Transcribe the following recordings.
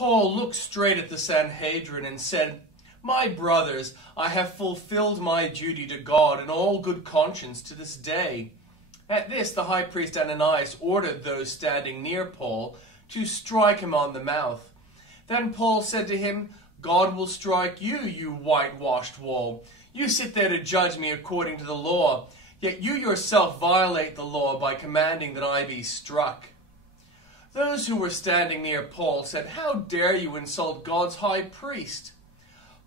Paul looked straight at the Sanhedrin and said, "My brothers, I have fulfilled my duty to God in all good conscience to this day." At this, the high priest Ananias ordered those standing near Paul to strike him on the mouth. Then Paul said to him, "God will strike you, you whitewashed wall. You sit there to judge me according to the law, yet you yourself violate the law by commanding that I be struck." Those who were standing near Paul said, "How dare you insult God's high priest?"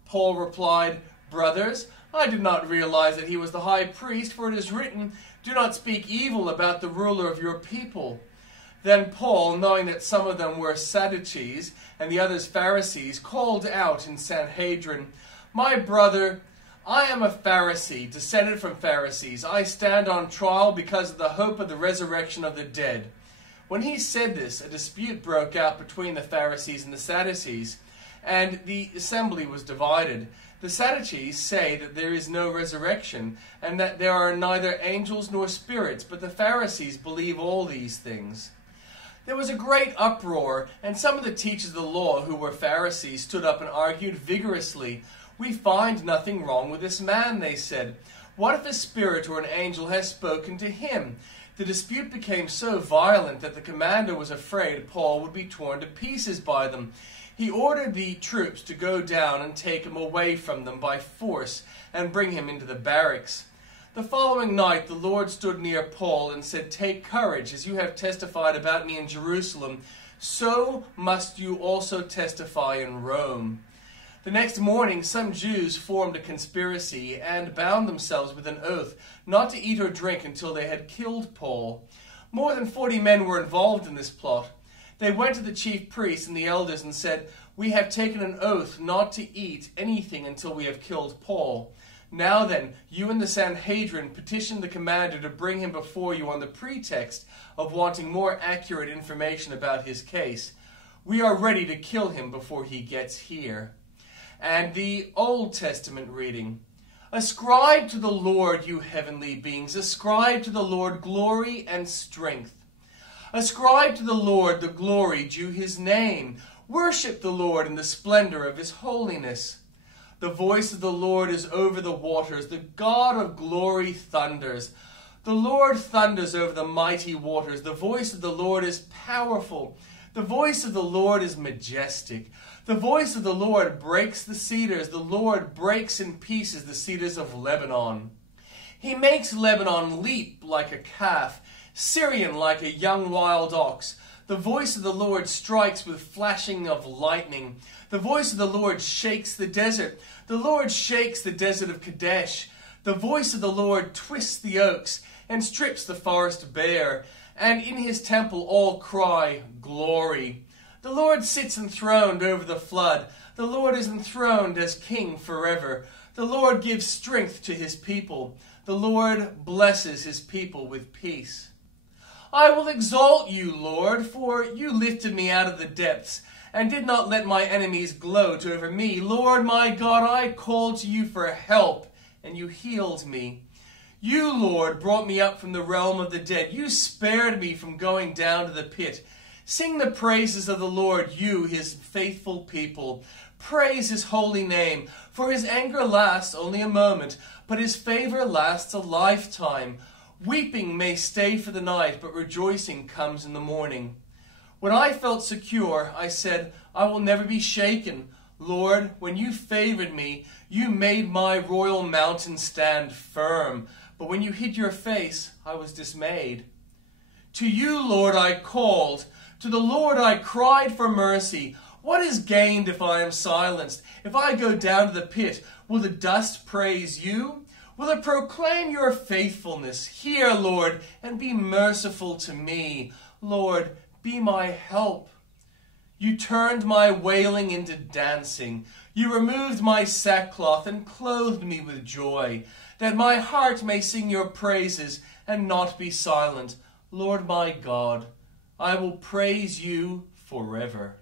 Paul replied, "Brothers, I did not realize that he was the high priest, for it is written, 'Do not speak evil about the ruler of your people.'" Then Paul, knowing that some of them were Sadducees and the others Pharisees, called out in Sanhedrin, "My brother, I am a Pharisee, descended from Pharisees. I stand on trial because of the hope of the resurrection of the dead." When he said this, a dispute broke out between the Pharisees and the Sadducees, and the assembly was divided. The Sadducees say that there is no resurrection, and that there are neither angels nor spirits, but the Pharisees believe all these things. There was a great uproar, and some of the teachers of the law who were Pharisees stood up and argued vigorously. "We find nothing wrong with this man," they said. "What if a spirit or an angel has spoken to him?" The dispute became so violent that the commander was afraid Paul would be torn to pieces by them. He ordered the troops to go down and take him away from them by force and bring him into the barracks. The following night the Lord stood near Paul and said, "Take courage, as you have testified about me in Jerusalem, so must you also testify in Rome." The next morning some Jews formed a conspiracy and bound themselves with an oath not to eat or drink until they had killed Paul. More than 40 men were involved in this plot. They went to the chief priests and the elders and said, "We have taken an oath not to eat anything until we have killed Paul. Now then, you and the Sanhedrin petitioned the commander to bring him before you on the pretext of wanting more accurate information about his case. We are ready to kill him before he gets here." And the Old Testament reading, "Ascribe to the Lord, you heavenly beings, ascribe to the Lord glory and strength. Ascribe to the Lord the glory due his name. Worship the Lord in the splendor of his holiness. The voice of the Lord is over the waters. The God of glory thunders. The Lord thunders over the mighty waters. The voice of the Lord is powerful. The voice of the Lord is majestic. The voice of the Lord breaks the cedars. The Lord breaks in pieces the cedars of Lebanon. He makes Lebanon leap like a calf, Syrian like a young wild ox. The voice of the Lord strikes with flashing of lightning. The voice of the Lord shakes the desert. The Lord shakes the desert of Kadesh. The voice of the Lord twists the oaks and strips the forest bare. And in his temple all cry, 'Glory.' The Lord sits enthroned over the flood. The Lord is enthroned as king forever. The Lord gives strength to his people. The Lord blesses his people with peace. I will exalt you, Lord, for you lifted me out of the depths and did not let my enemies gloat over me. Lord my God, I called to you for help, and you healed me. You, Lord, brought me up from the realm of the dead. You spared me from going down to the pit. Sing the praises of the Lord, you, his faithful people. Praise his holy name, for his anger lasts only a moment, but his favor lasts a lifetime. Weeping may stay for the night, but rejoicing comes in the morning. When I felt secure, I said, I will never be shaken. Lord, when you favored me, you made my royal mountain stand firm. But when you hid your face, I was dismayed. To you, Lord, I called. To the Lord I cried for mercy. What is gained if I am silenced? If I go down to the pit, will the dust praise you? Will it proclaim your faithfulness? Hear, Lord, and be merciful to me. Lord, be my help. You turned my wailing into dancing. You removed my sackcloth and clothed me with joy, that my heart may sing your praises and not be silent. Lord my God, I will praise you forever.